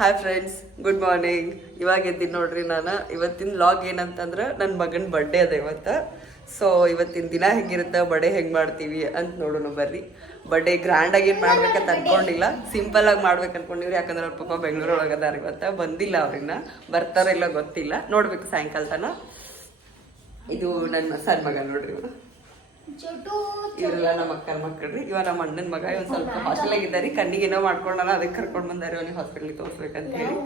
Hi friends, good morning. ಇವಾಗ ಎದ್ದೀನಿ ನೋಡ್ರಿ. ನಾನು ಇವತ್ತಿನ ಲಾಗ್ ಏನಂತಂದ್ರೆ ನನ್ನ ಮಗನ ಬರ್ಡೇ ಅದ ಇವತ್ತು. ಸೊ ಇವತ್ತಿನ ದಿನ ಹೆಂಗಿರುತ್ತೆ, ಬರ್ಡೇ ಹೆಂಗೆ ಮಾಡ್ತೀವಿ ಅಂತ ನೋಡೋಣ ಬರ್ರಿ. ಬರ್ಡೇ ಗ್ರ್ಯಾಂಡಾಗಿ ಏನು ಮಾಡ್ಬೇಕಂತ ಅನ್ಕೊಂಡಿಲ್ಲ, ಸಿಂಪಲಾಗಿ ಮಾಡ್ಬೇಕು ಅನ್ಕೊಂಡಿವ್ರಿ. ಯಾಕಂದ್ರೆ ಅವ್ರ ಪಾಪ ಬೆಂಗಳೂರೊಳಗೆ ಅದಾರ, ಇವತ್ತು ಬಂದಿಲ್ಲ. ಅವ್ರನ್ನ ಬರ್ತಾರಿಲ್ಲ ಗೊತ್ತಿಲ್ಲ, ನೋಡ್ಬೇಕು ಸಾಯಂಕಾಲ ತನ. ಇದು ನನ್ನ ಸಣ್ಣ ಮಗ ನೋಡ್ರಿ. ಇವರೆಲ್ಲ ನಮ್ಮ ಅಕ್ಕನ ಮಕ್ಕಳ್ರಿ. ಇವ ನಮ್ಮ ಅಣ್ಣನ ಮಗ. ಇವ್ ಸ್ವಲ್ಪ ಹಾಸ್ಟೆಲ್ ಆಗಿದ್ದಾರೆ, ಕಣ್ಣಿಗೆ ಏನೋ ಮಾಡ್ಕೊಂಡಾನ, ಅದಕ್ಕೆ ಕರ್ಕೊಂಡು ಬಂದಾರೆ ಅವನಿಗೆ ಹಾಸ್ಪಿಟ್ಲಿಗೆ ತೋರಿಸ್ಬೇಕಂತ ಹೇಳಿ.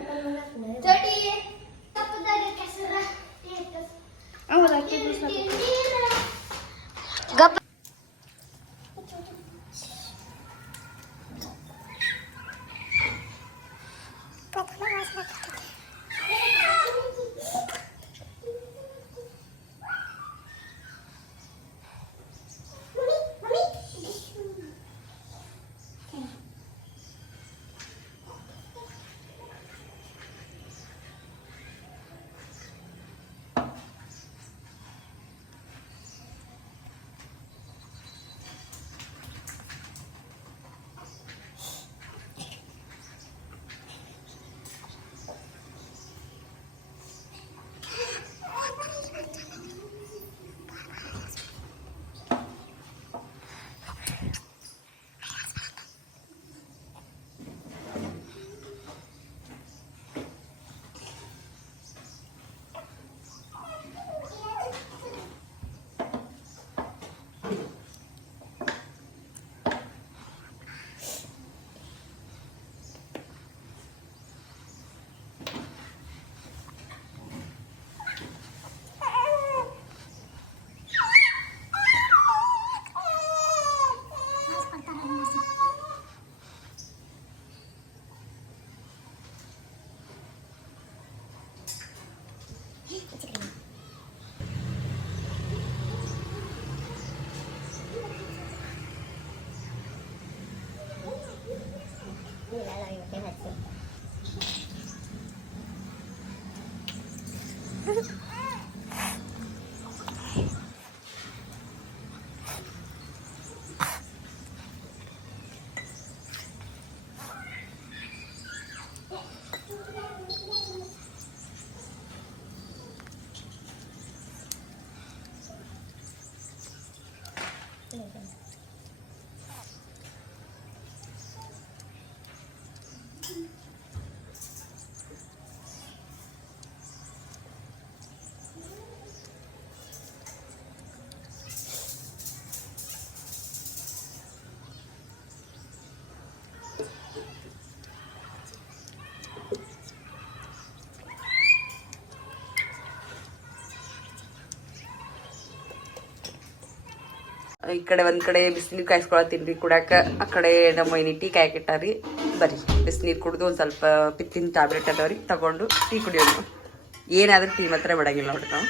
ಈ ಕಡೆ ಒಂದ್ ಕಡೆ ಬಿಸಿನೀರು ಕಾಯಿಸ್ಕೊಳತ್ತೀನಿ ಕುಡಾಕ, ಆ ಕಡೆ ನಮ್ಮ ಟೀ ಕಾಯಕಿಟ್ಟಾರಿ. ಬರ್ರಿ ಬಿಸಿನೀರು ಕುಡಿದು ಒಂದು ಸ್ವಲ್ಪ ಪಿತ್ತಿನ ಟ್ಯಾಬ್ಲೆಟ್ ಅದಾವ್ರಿ, ತಗೊಂಡು ಟೀ ಕುಡಿಯೋದು. ಏನಾದ್ರೂ ಟೀ ಮಾತ್ರ ಬಿಡಂಗಿಲ್ಲ ನೋಡ್ರಿ ನಾವು.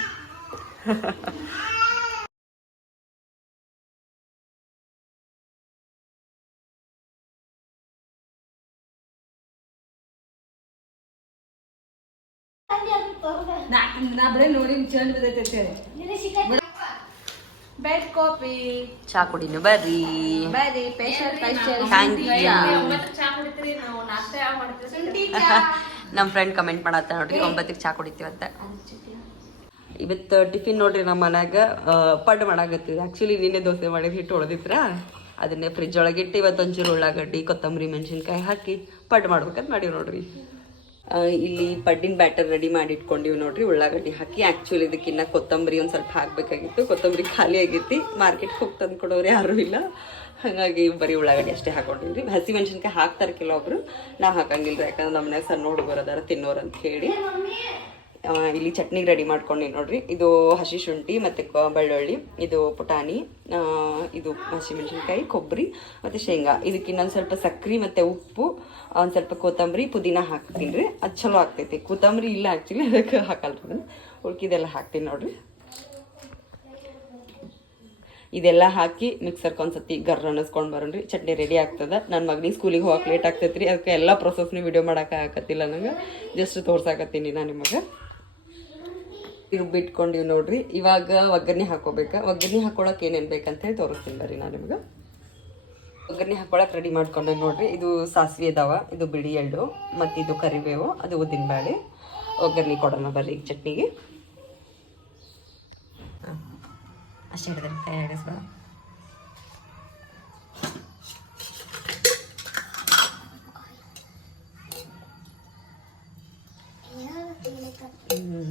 ಬೆಡ್ ಕಾಫಿ ಚಾ ಕುಡಿನು ಬರ್ರಿ. ನಮ್ಮ ಫ್ರೆಂಡ್ ಕಮೆಂಟ್ ಮಾಡತ್ತ ನೋಡ್ರಿ, 9ಕ್ಕೆ ಚಾ ಕುಡಿತೀವಂತ. ಇವತ್ತು ಟಿಫಿನ್ ನೋಡ್ರಿ ನಮ್ಮ ಮನ್ಯಾಗ ಪಡ್ಡು ಮಾಡಾಕತ್ತೀವಿ. ಆ್ಯಕ್ಚುಲಿ ನಿನ್ನೆ ದೋಸೆ ಮಾಡಿದ ಹಿಟ್ಟು ಉಳ್ದಿತ್ರ, ಅದನ್ನೇ ಫ್ರಿಜ್ ಒಳಗಿಟ್ಟು ಇವತ್ತು ಒಂಚೂರು ಉಳ್ಳಾಗಡ್ಡಿ, ಕೊತ್ತಂಬರಿ, ಮೆಣಸಿನ್ಕಾಯಿ ಹಾಕಿ ಪಡ್ಡು ಮಾಡ್ಬೇಕಂತ ಮಾಡೀವಿ ನೋಡ್ರಿ. ಇಲ್ಲಿ ಪಡ್ಡಿನ ಬ್ಯಾಟರ್ ರೆಡಿ ಮಾಡಿ ಇಟ್ಕೊಂಡಿವಿ ನೋಡ್ರಿ. ಉಳ್ಳಾಗಡ್ಡಿ ಹಾಕಿ, ಆ್ಯಕ್ಚುಲಿ ಇದಕ್ಕಿನ್ನ ಕೊತ್ತಂಬರಿ ಒಂದು ಸ್ವಲ್ಪ ಹಾಕಬೇಕಾಗಿತ್ತು. ಕೊತ್ತಂಬರಿ ಖಾಲಿ ಆಗೈತಿ, ಮಾರ್ಕೆಟ್ಗೆ ಹೋಗಿ ತಂದು ಕೊಡೋರು ಯಾರೂ ಇಲ್ಲ, ಹಾಗಾಗಿ ಬರೀ ಉಳ್ಳಾಗಡ್ಡಿ ಅಷ್ಟೇ ಹಾಕೊಂಡಿವ್ರಿ. ಹಸಿ ಮೆಣಸಿನ್ಕಾಯಿ ಹಾಕ್ತಾರೆ ಕೆಲವೊಬ್ರು, ನಾವು ಹಾಕಂಗಿಲ್ಲ ರೀ. ಯಾಕಂದ್ರೆ ನಮ್ಮ ಮನ್ಯಾಗ ಸಣ್ಣ ಹುಡುಗರು ಅದಾರ ತಿನ್ನೋರು ಅಂತ ಹೇಳಿ. ಇಲ್ಲಿ ಚಟ್ನಿಗೆ ರೆಡಿ ಮಾಡ್ಕೊಂಡು ನೋಡ್ರಿ. ಇದು ಹಸಿ ಶುಂಠಿ ಮತ್ತು ಬೆಳ್ಳುಳ್ಳಿ, ಇದು ಪುಟಾಣಿ, ಇದು ಹಸಿಮೆಣಸಿನ್ಕಾಯಿ, ಕೊಬ್ಬರಿ ಮತ್ತು ಶೇಂಗಾ. ಇದಕ್ಕೆ ಇನ್ನೊಂದು ಸ್ವಲ್ಪ ಸಕ್ಕರೆ ಮತ್ತು ಉಪ್ಪು, ಒಂದು ಸ್ವಲ್ಪ ಕೊತ್ತಂಬರಿ, ಪುದೀನ ಹಾಕ್ತೀನಿ ರೀ. ಅದು ಚಲೋ ಆಗ್ತೈತಿ. ಕೊತ್ತಂಬರಿ ಇಲ್ಲ ಆ್ಯಕ್ಚುಲಿ, ಅದಕ್ಕೆ ಹಾಕಲ್ರಿ. ಉಳ್ಕಿದೆಲ್ಲ ಹಾಕ್ತೀನಿ ನೋಡ್ರಿ. ಇದೆಲ್ಲ ಹಾಕಿ ಮಿಕ್ಸರ್ಗೆ ಒಂದ್ಸತಿ ಗರ್ರ ಅನ್ನಿಸ್ಕೊಂಡು ಬರೋಣ್ರಿ. ಚಟ್ನಿ ರೆಡಿ ಆಗ್ತದೆ. ನನ್ನ ಮಗನಿಗೆ ಸ್ಕೂಲಿಗೆ ಹೋಗಕ್ಕೆ ಲೇಟ್ ಆಗ್ತೈತೆ ರೀ, ಅದಕ್ಕೆ ಎಲ್ಲ ಪ್ರೊಸೆಸ್ನ ವಿಡಿಯೋ ಮಾಡೋಕ್ಕಾಗತ್ತಿಲ್ಲ ನಂಗೆ, ಜಸ್ಟ್ ತೋರ್ಸಾಕತ್ತೀನಿ ನಾನು ನಿಮಗೆ. ರುಬ್ಬಿಟ್ಕೊಂಡಿವಿ ನೋಡ್ರಿ. ಇವಾಗ ಒಗ್ಗರಣೆ ಹಾಕೋಬೇಕು. ಒಗ್ಗರಣೆ ಹಾಕೊಳಕ್ಕೆ ಏನೇನು ಬೇಕಂತ ಹೇಳಿ ತೋರಿಸ್ತೀನಿ ಬರ್ರಿ ನಾನು ನಿಮ್ಗೆ. ಒಗ್ಗರಣೆ ಹಾಕೊಳಕ್ಕೆ ರೆಡಿ ಮಾಡ್ಕೊಂಡೆ ನೋಡ್ರಿ. ಇದು ಸಾಸಿವೆ ಇದಾವ, ಇದು ಬಿಳಿ ಎಳ್ಳು, ಮತ್ತು ಇದು ಕರಿಬೇವು, ಅದು ಉದ್ದಿನಬೇಳೆ. ಒಗ್ಗರಣೆ ಕೊಡೋಣ ಬರ್ರಿ ಈಗ ಚಟ್ನಿಗೆ. ಅಷ್ಟೇ ಹಿಡಿದ್ರೆ ಕೈ ಆಡಿಸ್ಬಾ.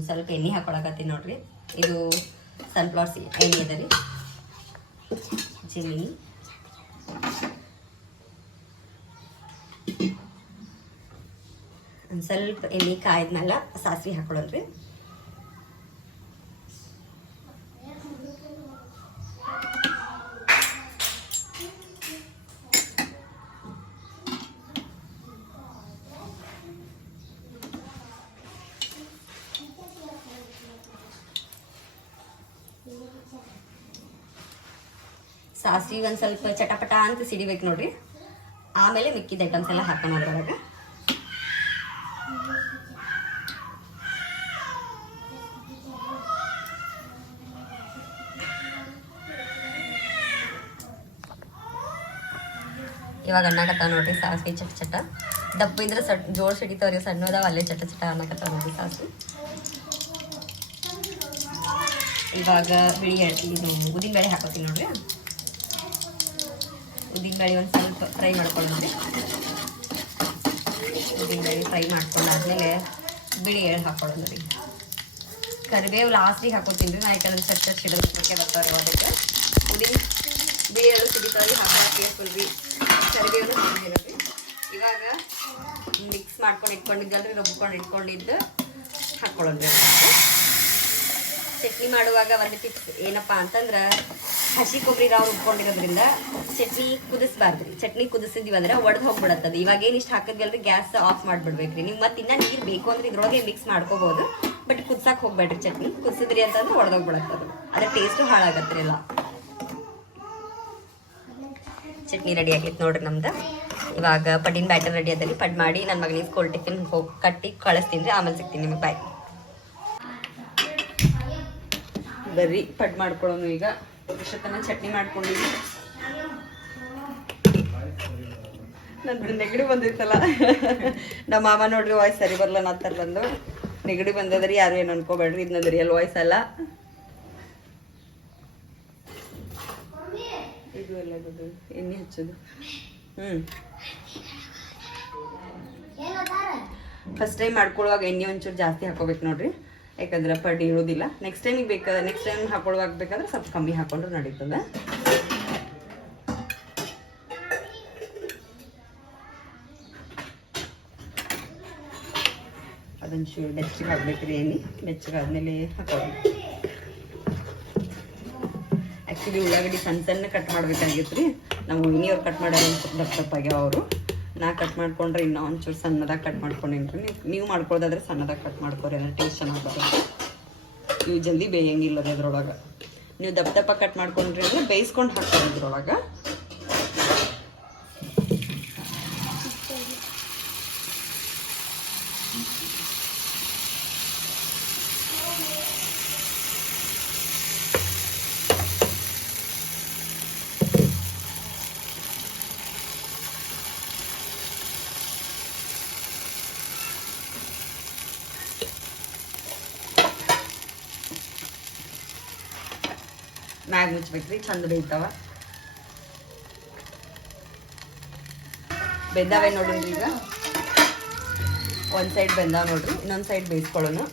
ಸ್ವಲ್ಪ ಎಣ್ಣೆ ಹಾಕೊಳಕತ್ತೀನಿ ನೋಡ್ರಿ. ಇದು ಸನ್ಫ್ಲವರ್ ಎಣ್ಣೆ ಅದ ರೀ, ಜೀರಿಗೆ, ಒಂದು ಸ್ವಲ್ಪ ಎಣ್ಣೆ ಕಾಯ್ದ್ಮೇಲೆ ಸಾಸಿವೆ ಹಾಕೊಳ್ಳೋದ್ರಿ. ಸಾಸಿವೆ ಒಂದು ಸ್ವಲ್ಪ ಚಟಪಟ ಅಂತ ಸಿಡಿಬೇಕು ನೋಡ್ರಿ. ಆಮೇಲೆ ಮಿಕ್ಕಿದ ಐಟಮ್ಸ್ ಎಲ್ಲ ಹಾಕೋಣ ಅದ್ರೊಳಗೆ. ಇವಾಗ ಅನ್ನಕತ್ತಾವ ನೋಡ್ರಿ ಸಾಸಿವೆ ಚಟ ಚಟ. ದಪ್ಪ ಇದ್ರೆ ಜೋಳ ಸಿಡಿತಾವ್ರಿ, ಸಣ್ಣದಾವ ಅಲ್ಲೇ ಚಟ ಚಟ ಅನ್ನಕತ್ತಾವ ನೋಡ್ರಿ ಸಾಸಿವೆ. ಇವಾಗ ಬಿಳಿ ಇದು ಉದ್ದಿನಬೇಳೆ ಹಾಕೋತೀನಿ ನೋಡ್ರಿ. ಉದ್ದಿನಬೇಳೆ ಒಂದು ಸ್ವಲ್ಪ ಫ್ರೈ ಮಾಡ್ಕೊಳ್ಳೋದ್ರಿ. ಉದ್ದಿನಬೇಳೆ ಫ್ರೈ ಮಾಡ್ಕೊಂಡಾದ್ಮೇಲೆ ಬಿಳಿ ಎಳ್ಳು ಹಾಕೊಳ್ಳೋದು ರೀ. ಕರಿಬೇವು ಲಾಸ್ಟಿಗೆ ಹಾಕೋತೀನಿ ರೀ, ನಾ ಯಾಕಂದ್ರೆ ಚಟ್ ಚಟ್ ಸಿಡೋದಕ್ಕೆ ಬರ್ತಾವೆ ಅದಕ್ಕೆ. ಬಿಳಿ ಎಳ್ಳು ಸಿಡಿತಾವ್ರಿ, ಹಾಕೋಕ್ಕೆ ಫುಲ್ರಿ ಕರಿಬೇವು ಹಾಕಿರೋದ್ರಿ. ಇವಾಗ ಮಿಕ್ಸ್ ಮಾಡ್ಕೊಂಡು ಇಟ್ಕೊಂಡಿದ್ದಲ್ರಿ, ರುಬ್ಕೊಂಡು ಇಟ್ಕೊಂಡಿದ್ದು ಹಾಕ್ಕೊಳ್ಳೋದ್ರಿ. ಚಟ್ನಿ ಮಾಡುವಾಗ ಒಂದು ಟಿಪ್ಸ್ ಏನಪ್ಪ ಅಂತಂದ್ರೆ, ಹಸಿ ಕೊಬ್ಬರಿ ನಾವು ರುಬ್ಕೊಂಡಿರೋದ್ರಿಂದ ಚಟ್ನಿ ಕುದಿಸ್ಬಾರ್ದು ರೀ. ಚಟ್ನಿ ಕುದಿಸಿದ್ವಿ ಅಂದ್ರೆ ಒಡೆದು ಹೋಗ್ಬಿಡತ್ತದು. ಇವಾಗ ಏನು ಇಷ್ಟು ಹಾಕಿದ್ವಲ್ರಿ, ಗ್ಯಾಸ್ ಆಫ್ ಮಾಡಿಬಿಡ್ಬೇಕ್ರಿ. ನೀವು ಮತ್ತೆ ಇನ್ನೂ ನೀರು ಬೇಕು ಅಂದ್ರೆ ಇದ್ರೊಳಗೆ ಮಿಕ್ಸ್ ಮಾಡ್ಕೋಬೋದು, ಬಟ್ ಕುದ್ಸಕ್ಕೆ ಹೋಗ್ಬೇಡ್ರಿ. ಚಟ್ನಿ ಕುದಿಸಿದ್ರಿ ಅಂತಂದ್ರೆ ಒಡೆದೋಗ್ಬಿಡತ್ತದು, ಅದ್ರ ಟೇಸ್ಟು ಹಾಳಾಗತ್ರಿ ಎಲ್ಲ. ಚಟ್ನಿ ರೆಡಿ ಆಗೈತೆ ನೋಡ್ರಿ ನಮ್ದು. ಇವಾಗ ಪಡ್ಡಿನ ಬ್ಯಾಟರ್ ರೆಡಿ ಅದರಿ. ಪಡ್ ಮಾಡಿ ನನ್ನ ಮಗನಿಗೆ ಸ್ಕೂಲ್ ಟಿಫಿನ್ ಕಟ್ಟಿ ಕಳಿಸ್ತೀನಿ ರೀ. ಆಮೇಲೆ ಸಿಗ್ತೀನಿ ನಿಮಗೆ. ಬಾಯ್. ಬರ್ರಿ ಪಡ್ ಮಾಡ್ಕೊಳ್ಳೋನು. ಈಗ ಇಷ್ಟೊತ್ತನ ಚಟ್ನಿ ಮಾಡ್ಕೊಂಡಿದ್ವಿ. ನಂದು ನೆಗಡಿ ಬಂದಿತ್ತಲ್ಲ, ನಮ್ಮ ಮಾಮ ನೋಡ್ರಿ ವಾಯ್ಸ್ ಸರಿ ಬರಲ್ಲ ನಾತ್ತಾರ ಬಂದು. ನೆಗಡಿ ಬಂದದ್ರಿ, ಯಾರು ಏನು ಅನ್ಕೋಬೇಡ್ರಿ, ಇದು ನಂದು ರಿಯಲ್ ವಾಯ್ಸ್ ಅಲ್ಲ. ಇದು ಎಲ್ಲ ಎಣ್ಣೆ ಹಚ್ಚೋದು. ಫಸ್ಟ್ ಟೈಮ್ ಮಾಡ್ಕೊಳ್ಳುವಾಗ ಎಣ್ಣೆ ಒಂಚೂರು ಜಾಸ್ತಿ ಹಾಕೋಬೇಕು ನೋಡ್ರಿ, ಯಾಕಂದ್ರೆ ಪಡ್ಡಿ ಇರೋದಿಲ್ಲ. ನೆಕ್ಸ್ಟ್ ಟೈಮಿಗೆ ಬೇಕಾದ್ರೆ ನೆಕ್ಸ್ಟ್ ಟೈಮ್ ಹಾಕೊಳ್ಳುವಾಗ ಬೇಕಾದ್ರೆ ಸ್ವಲ್ಪ ಕಮ್ಮಿ ಹಾಕೊಂಡ್ರೆ ನಡೀತದೆ. ಅದೊಂಚೂರು ಬೆಚ್ಚಗೆ ಹಾಕ್ಬೇಕ್ರಿ ಎಣ್ಣೆ. ಬೆಚ್ಚಗಾದ್ಮೇಲೆ ಹಾಕೊಳ್ಳೋದು. ಆ್ಯಕ್ಚುಲಿ ಉಳ್ಳಾಗಡ್ಡಿ ಸಣ್ಣ ಸಣ್ಣ ಕಟ್ ಮಾಡ್ಬೇಕಾಗಿತ್ತು ರೀ. ನಮ್ಮ ಮನೆಯವ್ರು ಕಟ್ ಮಾಡ್ಯಾರ ಒಂದು ದಪ್ಪ ದಪ್ಪಾಗ್ಯಾವ ಅವರು. ನಾ ಕಟ್ ಮಾಡ್ಕೊಂಡ್ರೆ ಇನ್ನೂ ಒಂಚೂರು ಸಣ್ಣದಾಗಿ ಕಟ್ ಮಾಡ್ಕೊಂಡೇನ್ರಿ. ನೀವು ಮಾಡ್ಕೊಳ್ಳೋದಾದ್ರೆ ಸಣ್ಣದಾಗಿ ಕಟ್ ಮಾಡ್ಕೊರಿ, ಅಂದ್ರೆ ಟೇಸ್ಟ್ ಚೆನ್ನಾಗಿ ಬರುತ್ತೆ. ಇವು ಜಲ್ದಿ ಬೇಯಂಗಿಲ್ಲ ರೀ ಅದ್ರೊಳಗೆ. ನೀವು ದಪ್ಪ ದಪ್ಪ ಕಟ್ ಮಾಡ್ಕೊಂಡ್ರಿ ಅಂದರೆ ಬೇಯಿಸ್ಕೊಂಡು ಹಾಕ್ತಾರೆ ಇದ್ರೊಳಗೆ. ಮ್ಯಾಗ ಮುಚ್ಬೇಕ್ರಿ, ಚಂದ ಬೇಯ್ತಾವ. ಬೆಂದಾವೆ ನೋಡ್ರಿ. ಈಗ ಒಂದು ಸೈಡ್ ಬೆಂದಾವ ನೋಡ್ರಿ, ಇನ್ನೊಂದು ಸೈಡ್ ಬೇಯಿಸ್ಕೊಳ್ಳೋಣ.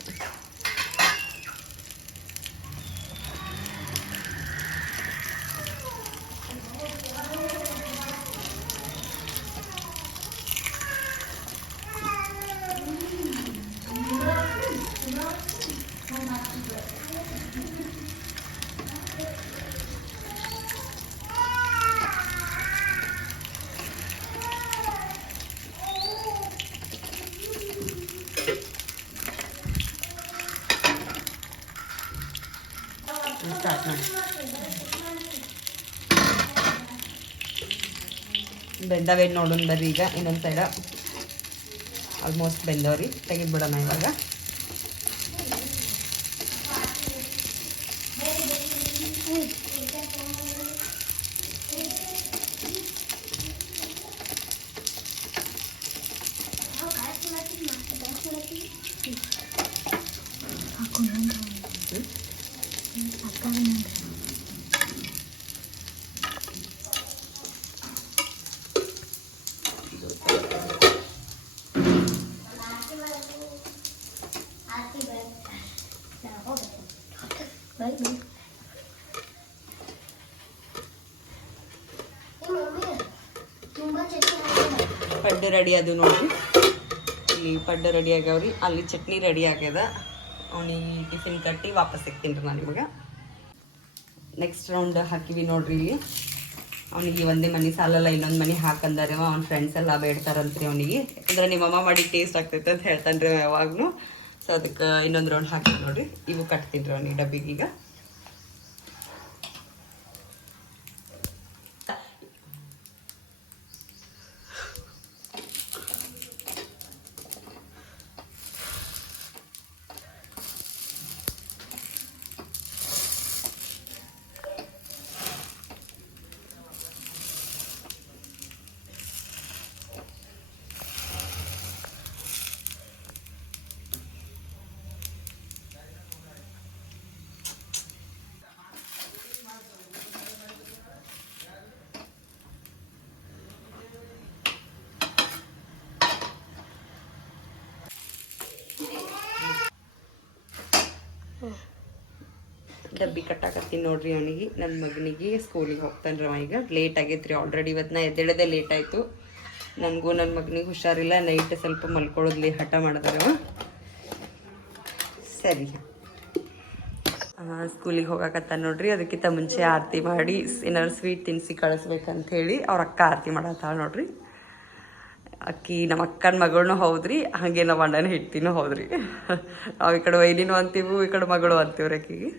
ಸ್ಟಾರ್ಟ್ ಮಾಡಿ. ಬೆಂದವೆ ನೋಡೋಣ ಬರ್ರಿ. ಈಗ ಇನ್ನೊಂದು ಸೈಡ ಆಲ್ಮೋಸ್ಟ್ ಬೆಂದವ್ರಿ, ತೆಗೆದ್ಬಿಡೋಣ ಇವಾಗ. ಪಡ್ಡು ರೆಡಿ ಅದು ನೋಡ್ರಿ, ಇಲ್ಲಿ ಪಡ್ಡು ರೆಡಿ ಆಗ್ಯಾವ್ರಿ, ಅಲ್ಲಿ ಚಟ್ನಿ ರೆಡಿ ಆಗ್ಯದ. ಅವನಿಗೆ ಟಿಫಿನ್ ಕಟ್ಟಿ ವಾಪಸ್ ಸಿಗ್ತೀನಿ ರೀ ನಾನು ನಿಮಗೆ. ನೆಕ್ಸ್ಟ್ ರೌಂಡ್ ಹಾಕಿವಿ ನೋಡ್ರಿ. ಇಲ್ಲಿ ಅವನಿಗೆ ಒಂದೇ ಮನೆ ಸಾಲಲ್ಲ, ಇನ್ನೊಂದು ಮನೆ ಹಾಕಂದಾರೆ. ಅವ್ನ ಫ್ರೆಂಡ್ಸ್ ಎಲ್ಲ ಬೇಡ್ತಾರಂತ್ರಿ ಅವನಿಗೆ, ಯಾಕಂದ್ರೆ ನಿಮ್ಮಮ್ಮ ಮಾಡಿ ಟೇಸ್ಟ್ ಆಗ್ತೈತೆ ಅಂತ ಹೇಳ್ತಾನೆ ರೀ ಯಾವಾಗ್ಲೂ. ಸೊ ಅದಕ್ಕೆ ಇನ್ನೊಂದು ರೌಂಡ್ ಹಾಕಿ ನೋಡ್ರಿ. ಇವು ಕಟ್ತೀನಿ ರೀ ಅವನಿಗೆ ಡಬ್ಬಿಗೀಗ. ಡಬ್ಬಿ ಕಟ್ಟಾಕತ್ತೀನಿ ನೋಡ್ರಿ ಅವನಿಗೆ. ನನ್ನ ಮಗನಿಗೆ ಸ್ಕೂಲಿಗೆ ಹೋಗ್ತಾನೆ ರೀ. ಈಗ ಲೇಟ್ ಆಗೈತೆ ರೀ ಆಲ್ರೆಡಿ. ಇವತ್ತು ನಾ ಎದ್ದೇಳದೆ ಲೇಟ್ ಆಯಿತು. ನನಗೂ ನನ್ನ ಮಗನಿಗೆ ಹುಷಾರಿಲ್ಲ, ನೈಟ್ ಸ್ವಲ್ಪ ಮಲ್ಕೊಳ್ಳೋದ್ಲಿ ಹಠ ಮಾಡಿದಾರವ. ಸರಿ, ಸ್ಕೂಲಿಗೆ ಹೋಗಕತ್ತಾನ ನೋಡ್ರಿ. ಅದಕ್ಕಿಂತ ಮುಂಚೆ ಆರತಿ ಮಾಡಿ ಏನಾದ್ರು ಸ್ವೀಟ್ ತಿನ್ನಿಸಿ ಕಳಿಸ್ಬೇಕಂತ ಹೇಳಿ ಅವ್ರ ಅಕ್ಕ ಆರತಿ ಮಾಡತ್ತಾಳ ನೋಡ್ರಿ. ಅಕ್ಕಿ ನಮ್ಮ ಅಕ್ಕನ ಮಗಳನ್ನೂ ಹೌದ್ರಿ, ಹಾಗೆ ನಮ್ಮ ಅಣ್ಣನ ಹೆಂಡ್ತಿನೂ ಹೌದ್ರಿ. ನಾವು ಈ ಕಡೆ ವೈನಿನೂ ಅಂತೀವಿ, ಈ ಕಡೆ ಮಗಳು ಅಂತೀವ್ರಿ ಅಕ್ಕಿಗೆ.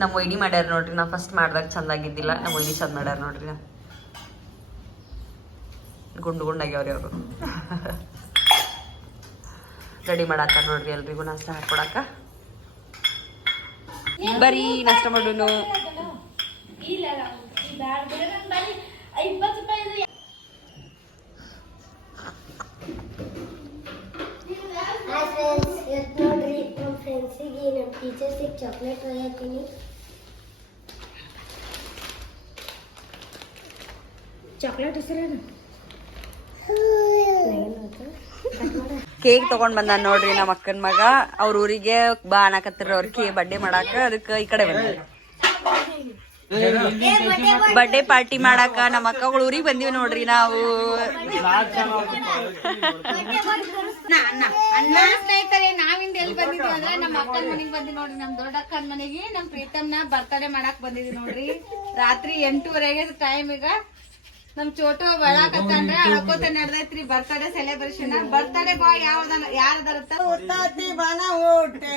ನಮ್ಮ ವೈನಿ ಮಾಡ್ಯಾರ ನೋಡ್ರಿ. ನಾ ಫಸ್ಟ್ ಮಾಡ್ದಾಗ ಚಂದಾಗಿದ್ದಿಲ್ಲ, ನಮ್ಮ ವೈನಿ ಚಂದ ಮಾಡ್ಯಾರ ನೋಡ್ರಿ. ಗುಂಡು ಗುಂಡಾಗ್ಯಾವ್ರಿ ಅವರು. ರೆಡಿ ಮಾಡಾಕ ನೋಡ್ರಿ ಎಲ್ರಿಗೂ ನಾಷ್ಟ ಹಾಕೊಡಾಕ. ಬರೀ ನಾಷ್ಟ ಮಾಡೋನು. ನೋಡ್ರಿ ನಮ್ಮ ಫ್ರೆಂಡ್ಸಿಗೆ ನಮ್ಮ ಟೀಚರ್ಸಿಗೆ ಚಾಕ್ಲೇಟ್ ಒಯ್ಯತ್ತೀನಿ. ಚಾಕ್ಲೇಟ್ ಹೆಸರೇನು? ಕೇಕ್ ತಗೊಂಡ್ ಬಂದ ನೋಡ್ರಿ ನಮ್ಮ ಅಕ್ಕನ ಮಗ. ಅವ್ರ ಊರಿಗೆ ಬಾ ಅನ್ನಕತ್ತಿರ ಅವ್ರ ಬರ್ಡೇ ಮಾಡಾಕ. ಅದಕ್ಕೆ ಈ ಕಡೆ ಬಂದ ಬರ್ಡೇ ಪಾರ್ಟಿ ಮಾಡಾಕ. ನಮ್ಮ ಅಕ್ಕಗಳ ಊರಿಗೆ ಬಂದಿವಿ ನೋಡ್ರಿ ನಾವು. ಅಣ್ಣ ಸ್ನೇಹಿತರೆ, ನಾವಿಂದ ಎಲ್ಲಿ ಬಂದಿದ್ವಿ ಅಂದ್ರೆ ನಮ್ಮ ಅಕ್ಕನ ಮನೆಗೆ ಬಂದಿವಿ ನೋಡ್ರಿ. ನಮ್ ದೊಡ್ಡ ಅಕ್ಕನ ಮನೆಗೆ ನಮ್ ಪ್ರೀತಮ್ನ ಬರ್ತಡೇ ಮಾಡಾಕ್ ಬಂದಿದ್ವಿ ನೋಡ್ರಿ. ರಾತ್ರಿ 8:30 ಟೈಮ್. ಈಗ ನಮ್ ಚೋಟು ಬೆಳಾಕತ್ತಂದ್ರೆ ಅಳ್ಕೋತ ನಡ್ದೈತ್ರಿ ಬರ್ತಡೇ ಸೆಲೆಬ್ರೇಷನ್. ಬರ್ತಡೇ ಬಾಯ್ ಯಾರದಾರತ್ತ ಬನ ಊಟೆ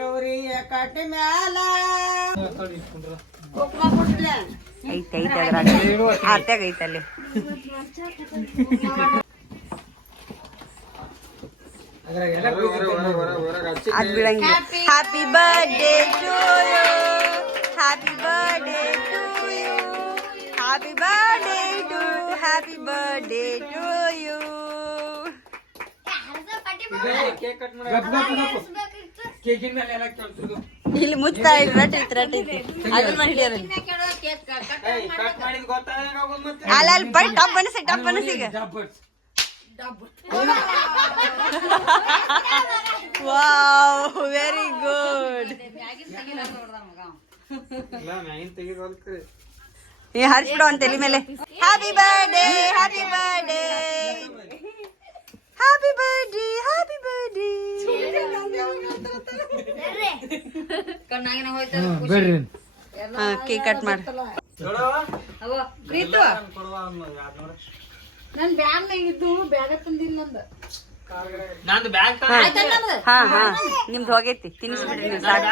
ಗೌರಿಯ ಕಟ್ಟಿ ಮ್ಯಾಲ ಐತೆ ಆತ್ಯಾಗ ಐತಲ್ಲಿ. ಅದ್ ಬಿಡಂಗಿ. Happy birthday to you, happy birthday to you, happy birthday to, happy birthday to you. ಇಲ್ಲಿ ಮುಚ್ತಾ ರಟ್ ಐತಿ ಅದನ್ನ ಮಾಡಿ ಅಲ್ಲಿ ಬೈ ಟಪ್ ಬನಸಿಗ. Wow, very good. ಈ ಹರ್ಸ್ಬಿಡು ಅಂತ ತಲೆ ಮೇಲೆ. Happy birthday, happy birthday, happy birthday, happy birthday. Cake cut ಮಾಡಿ. ನನ್ ಬ್ಯಾಗ್ ಇದ್ದು ಬ್ಯಾಗ ತಂದಿಲ್ಲ ನಂದು. ಹಾ ನಿಮ್ದು ಹೋಗೈತಿ, ತಿನ್ನಿಸ್ಬಿಡ್ರಿ ನೀವು ಸಾಕು.